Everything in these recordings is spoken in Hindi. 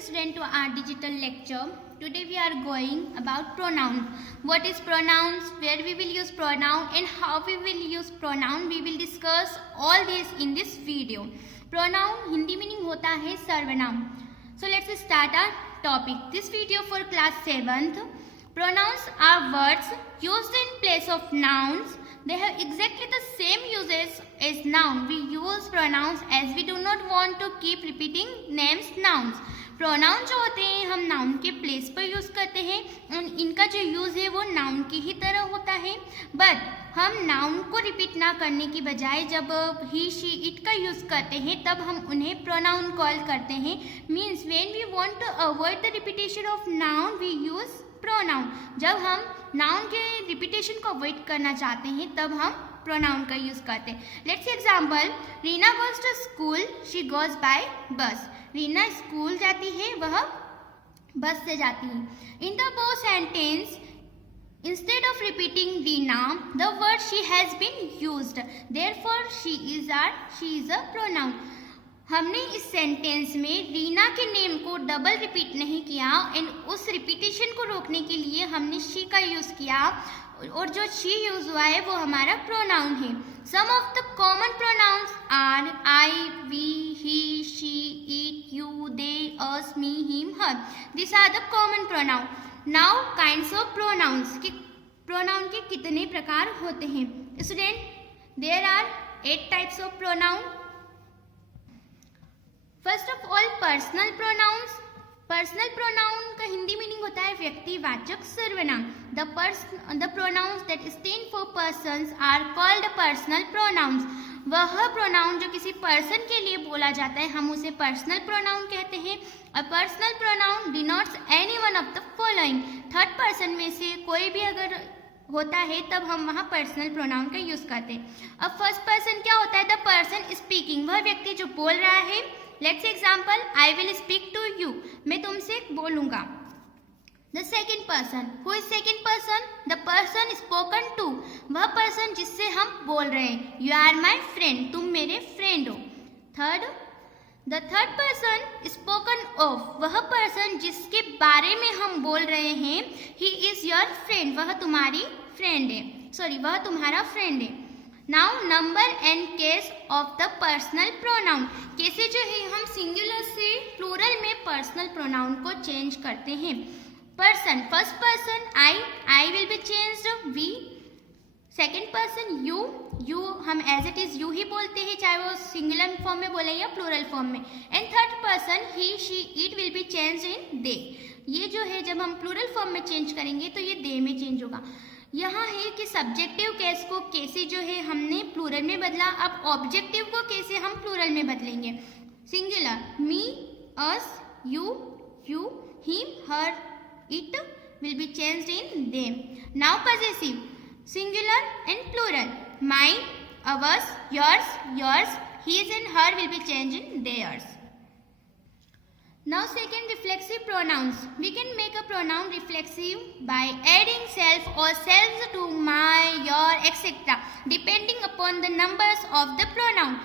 student to our digital lecture. Today we are going about pronouns. What is pronouns, where we will use pronoun and how we will use pronoun. We will discuss all this in this video. Pronoun Hindi meaning होता है सर्वनाम. So let's start our topic. This video for class 7th. Pronouns are words used in place of nouns. They have exactly the same uses as noun. We use pronouns as we do not want to keep repeating names nouns. Pronoun जो होते हैं हम नाउन के प्लेस पर यूज करते हैं और इनका जो यूज है वो नाउन की ही तरह होता है. बट हम नाउन को रिपीट ना करने की बजाय जब ही शी इट का यूज करते हैं तब हम उन्हें प्रोनाउन कॉल करते हैं. Means when we want to avoid the repetition of noun we use pronoun. जब हम नाउन के रिपीटेशन को अवॉइड करना चाहते हैं तब हम प्रोनाउन का यूज करते हैं. Let's example, Reena goes to school, she goes by bus. Reena school जाती है, वह बस से जाती है. In the both sentence instead of repeating Reena, the word she has been used. Therefore, she is a pronoun. हमने इस सेंटेंस में रीना के नेम को डबल रिपीट नहीं किया एंड उस रिपीटेशन को रोकने के लिए हमने शी का यूज किया और जो शी यूज हुआ है वो हमारा प्रोनाउन है. Some of the common pronouns are I, we, he, she, it, you, they, us, me, him, her. This are the common pronoun. Now kinds of pronouns. Pronoun के कितने प्रकार होते हैं student? There are 8 types of pronoun. First of all personal pronouns. Personal pronoun का हिंदी मीनिंग होता है व्यक्तिवाचक सर्वनाम. The pronouns that stand for persons are called personal pronouns. वह प्रोनाउन जो किसी पर्सन के लिए बोला जाता है हम उसे पर्सनल प्रोनाउन कहते हैं. A personal pronoun denotes any one of the following. Third person में से कोई भी अगर होता है तब हम वहाँ पर्सनल प्रोनाउन का यूज करते हैं. अब फर्स्ट पर्सन क्या होता है? The person speaking. वह व्यक्ति जो बोल रहा है. Let's example, I will speak to you. मैं तुमसे बोलूंगा. The second person. Who is second person? The person spoken to. वह पर्सन जिससे हम बोल रहे हैं. You are my friend. तुम मेरे फ्रेंड हो. The third person spoken of. वह पर्सन जिसके बारे में हम बोल रहे हैं. He is your friend. वह तुम्हारी फ्रेंड है. सॉरी, वह तुम्हारा फ्रेंड है. Now number and case of the personal pronoun. कैसे जो है हम सिंगुलर से प्लूरल में पर्सनल प्रोनाउन को चेंज करते हैं. Person, first person I will be changed we. Second person you हम एज इट इज यू ही बोलते हैं चाहे वो सिंगुलर फॉर्म में बोले या प्लूरल फॉर्म में. And third person he, she, it will be changed in they. ये जो है जब हम प्लूरल फॉर्म में चेंज करेंगे तो ये दे में चेंज होगा. यहाँ है कि सब्जेक्टिव केस को कैसे जो है हमने प्लूरल में बदला. अब ऑब्जेक्टिव को कैसे हम प्लूरल में बदलेंगे. Singular me, us, you, him, her, it will be changed in them. Now possessive. Singular and plural. Mine, ours, yours, his and her will be changed in theirs. Now second, reflexive pronouns. We can make a pronoun reflexive by adding self or selves to my, your, etc. depending upon the numbers of the pronoun.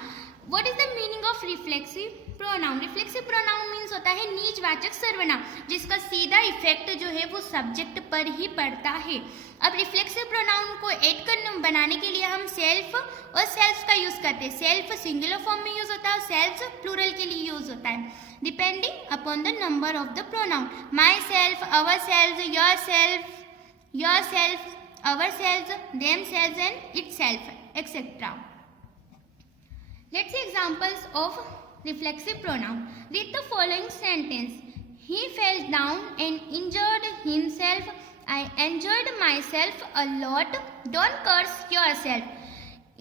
What is the meaning of reflexive pronoun? Reflexive pronoun means होता है नीचवाचक सर्वनाम जिसका सीधा इफेक्ट जो है वो सब्जेक्ट पर ही पड़ता है. अब रिफ्लेक्सिव प्रोनाउन को ऐड बनाने के लिए हम सेल्फ और सेल्फ का यूज करते हैं. सेल्फ सिंगुलर फॉर्म में यूज होता है, सेल्फ प्लूरल के लिए यूज होता है. Depending upon the number of the pronoun. My self, our self, your self, our self, them self and it self etcetera. Let's see examples of reflexive pronoun. Read the following sentence. He fell down and injured himself. I enjoyed myself a lot. Don't curse yourself.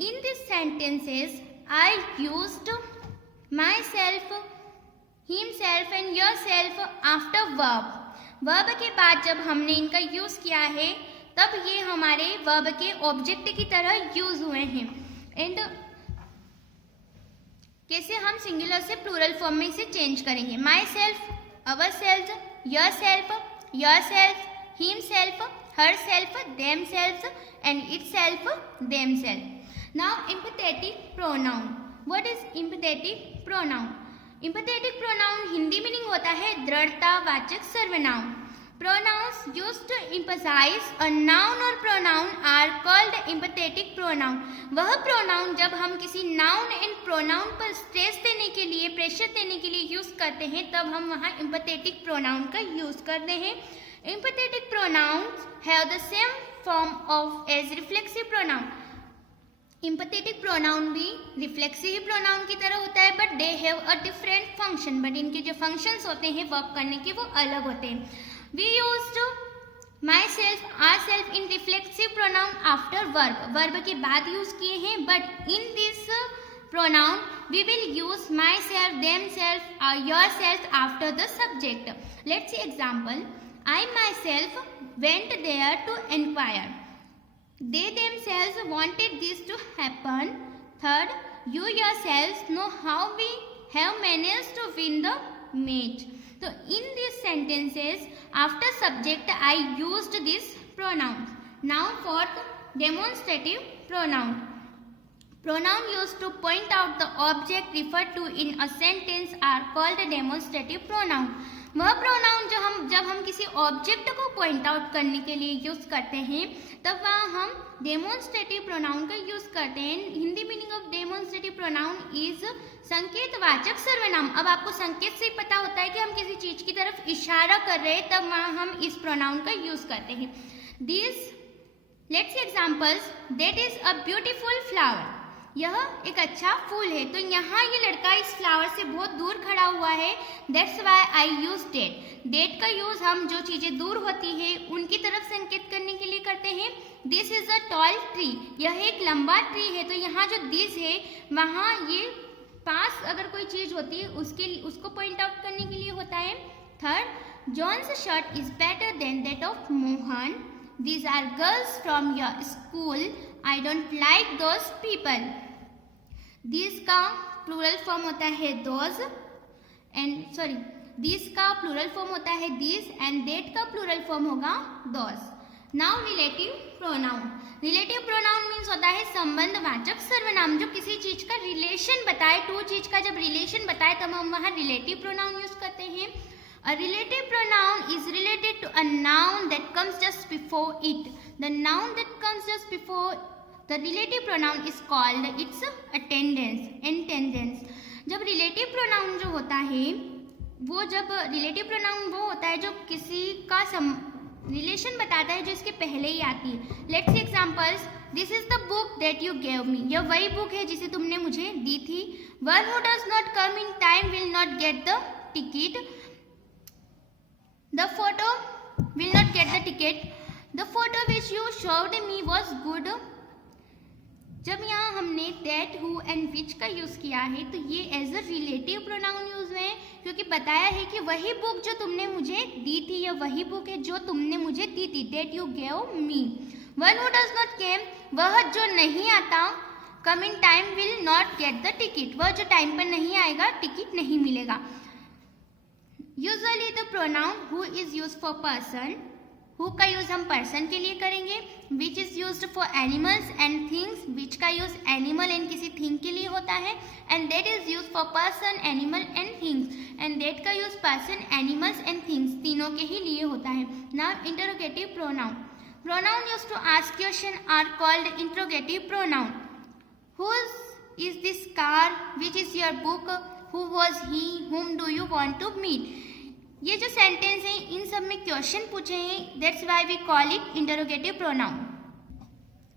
In these sentences, I used myself, himself and yourself after verb. Verb के बाद जब हमने इनका यूज किया है तब ये हमारे verb के ऑब्जेक्ट की तरह यूज हुए हैं. एंड कैसे हम सिंगुलर से प्लूरल फॉर्म में इसे चेंज करेंगे. My self, our self, your self, him self, her self, them self and it self, them self. Now empathetic pronoun. What is empathetic pronoun? Empathetic pronoun Hindi meaning होता है दृढ़तावाचक सर्वनाम. Pronouns used to emphasize a noun or pronoun are called empathetic pronoun. वह pronoun जब हम किसी noun and pronoun पर stress देने के लिए, pressure देने के लिए use करते हैं, तब हम वहाँ empathetic pronoun का use करते हैं. Empathetic pronouns have the same form of as reflexive pronoun. Empathetic pronoun भी reflexive pronoun की तरह होता है, but they have a different function. but इनके जो functions होते हैं वर्क करने के वो अलग होते हैं. We used myself, ourself in reflexive pronoun after verb. Verb के बाद use किए हैं, but in this pronoun we will use myself, themself or yourself after the subject. Let's see example. I myself went there to inquire. They themselves wanted this to happen. Third, you yourselves know how we have managed to win the match. So in these sentences, after subject I used this pronoun. Now fourth, demonstrative pronoun. Pronoun used to point out the object referred to in a sentence are called demonstrative pronoun. वह प्रोनाउन जब हम किसी ऑब्जेक्ट को पॉइंट आउट करने के लिए यूज करते हैं, तब वहाँ हम डेमोन्स्ट्रेटिव प्रोनाउन का यूज करते हैं. Hindi meaning of demonstrative pronoun is संकेतवाचक सर्वनाम. अब आपको संकेत से ही पता होता है कि हम किसी चीज की तरफ इशारा कर रहे हैं, तब वहाँ हम इस प्रोनाउन का यूज करते हैं. This let's see examples. That is a beautiful flower. यह एक अच्छा फूल है. तो यहाँ ये लड़का इस फ्लावर से बहुत दूर खड़ा हुआ है. That's why I use that. That का यूज हम जो चीजें दूर होती है उनकी तरफ संकेत करने के लिए करते हैं. This is a tall tree. यह एक लंबा ट्री है. तो यहाँ जो दिस है वहाँ ये पास अगर कोई चीज होती है उसको पॉइंट आउट करने के लिए होता है. Third, John's shirt is better than that of Mohan. These are girls from your school. I don't like those people. These का प्लूरल फॉर्म होता है those and these का प्लूरल फॉर्म होता है these and that का प्लूरल फॉर्म होगा those. Now relative pronoun. Relative pronoun means होता है संबंधवाचक सर्वनाम जो किसी चीज का रिलेशन बताए. टू चीज का जब रिलेशन बताए तब हम वहाँ रिलेटिव प्रोनाउन यूज करते हैं. A relative pronoun is related to a noun that comes just before it. The noun that comes just before the relative pronoun is called its antecedent. जब relative pronoun जो होता है relative pronoun वो होता है जो किसी का रिलेशन बताता है जो इसके पहले ही आती है. Let's see examples. This is the book that you gave me. यह वही बुक है जिसे तुमने मुझे दी थी. One who does not come in time will not get the ticket. The photo will not get the ticket. The photo which you showed me was good. जब यहाँ हमने that, who and which का यूज किया है तो ये as a relative pronoun used हुए हैं क्योंकि बताया है कि वही बुक जो तुमने मुझे दी थी या वही बुक है जो तुमने मुझे दी थी. that you gave me. One who does not came, वह जो नहीं आता. come in time will not get the ticket. वह जो टाइम पर नहीं आएगा टिकट नहीं मिलेगा. Usually the pronoun who is used for person. who का यूज हम person के लिए करेंगे. which is used for animals and things. which का यूज animal and किसी thing के लिए होता है. and that is used for person, animal and things. and that का use person, animals and things तीनों के ही लिए होता है. Now interrogative pronoun. Pronoun used to ask question are called interrogative pronoun. Whose is this car? Which is your book? Who was he? Whom do you want to meet? ये जो सेंटेंस है इन सब में क्वेश्चन पूछे हैं. That's why we call it interrogative pronoun.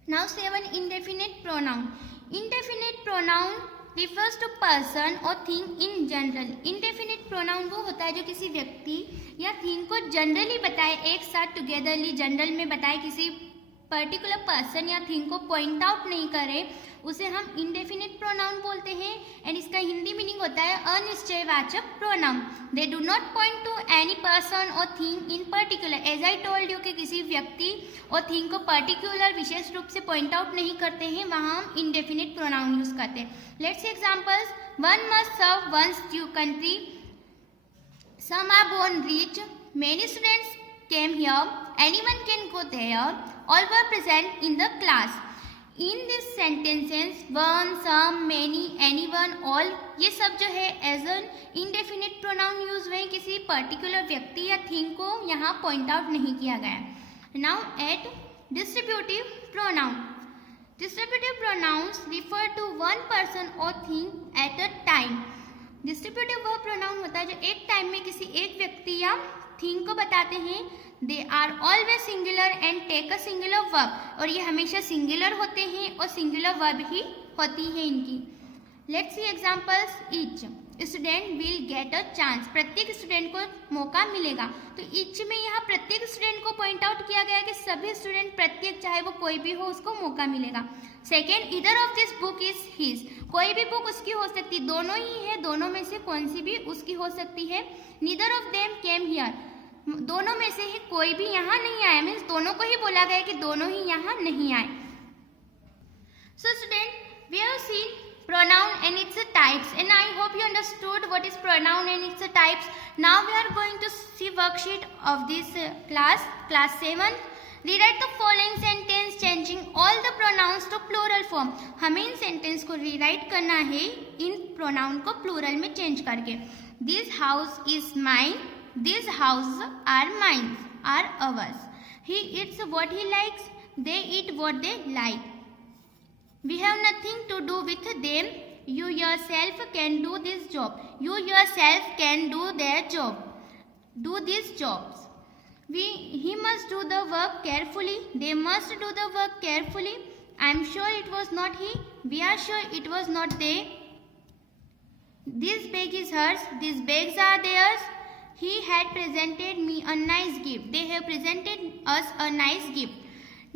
Now 7 indefinite pronoun. Indefinite pronoun refers to person or thing in general. Indefinite pronoun वो होता है जो किसी व्यक्ति या थिंग को जनरली बताए, एक साथ टुगेदरली जनरल में बताए, किसी पर्टिकुलर पर्सन या थिंग को पॉइंट आउट नहीं करे, उसे हम इंडेफिनिट प्रोनाउन बोलते हैं. एंड इसका हिंदी मीनिंग होता है अनिश्चयवाचक pronoun. They do not point to any person और thing in particular. As I told you कि किसी व्यक्ति और थिंग को पर्टिकुलर विशेष रूप से पॉइंट आउट नहीं करते हैं, वहाँ हम इंडेफिनिट प्रोनाउन यूज करते हैं. Let's see examples. One must serve one's due country. Some are born rich. Many students came here. Anyone can go there. All were present in the class. In this sentences one, some, many, anyone, all, ये सब जो है as an indefinite pronoun used हुए, किसी पर्टिकुलर व्यक्ति या थिंग को यहाँ पॉइंट आउट नहीं किया गया है। Now eight distributive pronoun. Distributive pronouns refer to one person और thing at a time. Distributive वह प्रोनाउन होता है जो एक टाइम में किसी एक व्यक्ति या थिंग को बताते हैं। They are always singular and take a singular verb, और ये हमेशा सिंगुलर होते हैं और सिंगुलर वर्ब ही होती है इनकी। Let's see examples. Each student will get a chance, प्रत्येक स्टूडेंट को मौका मिलेगा। तो ईच में यहाँ प्रत्येक स्टूडेंट को पॉइंट आउट किया गया है कि सभी स्टूडेंट, प्रत्येक चाहे वो कोई भी हो, उसको मौका मिलेगा। Second, either of this book is his, कोई भी बुक उसकी हो सकती, दोनों ही है, दोनों में से कौन सी भी उसकी हो सकती है। Neither of them came here, दोनों में से ही कोई भी यहाँ नहीं आया, मीन्स दोनों को ही बोला गया कि दोनों ही यहाँ नहीं आए। So student, we have seen pronoun and its types, and I hope you understood what is pronoun and its types. Now we are going to see worksheet of this class 7. Rewrite the following sentence changing all the pronouns to plural form. हमें इन सेंटेंस को रीराइट करना है इन प्रोनाउन को प्लूरल में चेंज करके। This house is mine, these houses are mine, are ours. He eats what he likes, they eat what they like. We have nothing to do with them. You yourself can do this job. You yourself can do their job. Do these jobs. He must do the work carefully. They must do the work carefully. I am sure it was not he. We are sure it was not they. This bag is hers. These bags are theirs. He had presented me a nice gift. They have presented us a nice gift.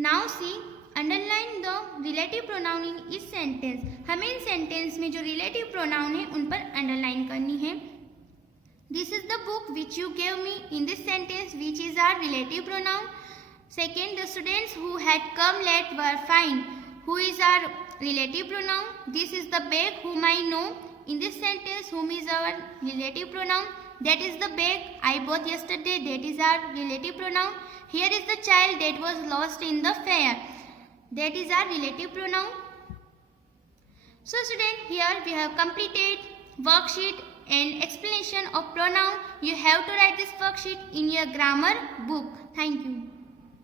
Now see, underline the relative pronoun इन इस सेंटेंस। हमें इन सेंटेंस में जो रिलेटिव प्रोनाउन है उन पर अंडरलाइन करनी है। This is the book which you gave me, in this sentence which is our relative pronoun. Second, the students who had come late were fine, who is our relative pronoun. This is the bag whom I know, in this sentence whom is our relative pronoun. That is the bag I bought yesterday, that is our relative pronoun. Here is the child that was lost in the fair, that is our relative pronoun. So student, here we have completed worksheet and explanation of pronoun. You have to write this worksheet in your grammar book. Thank you.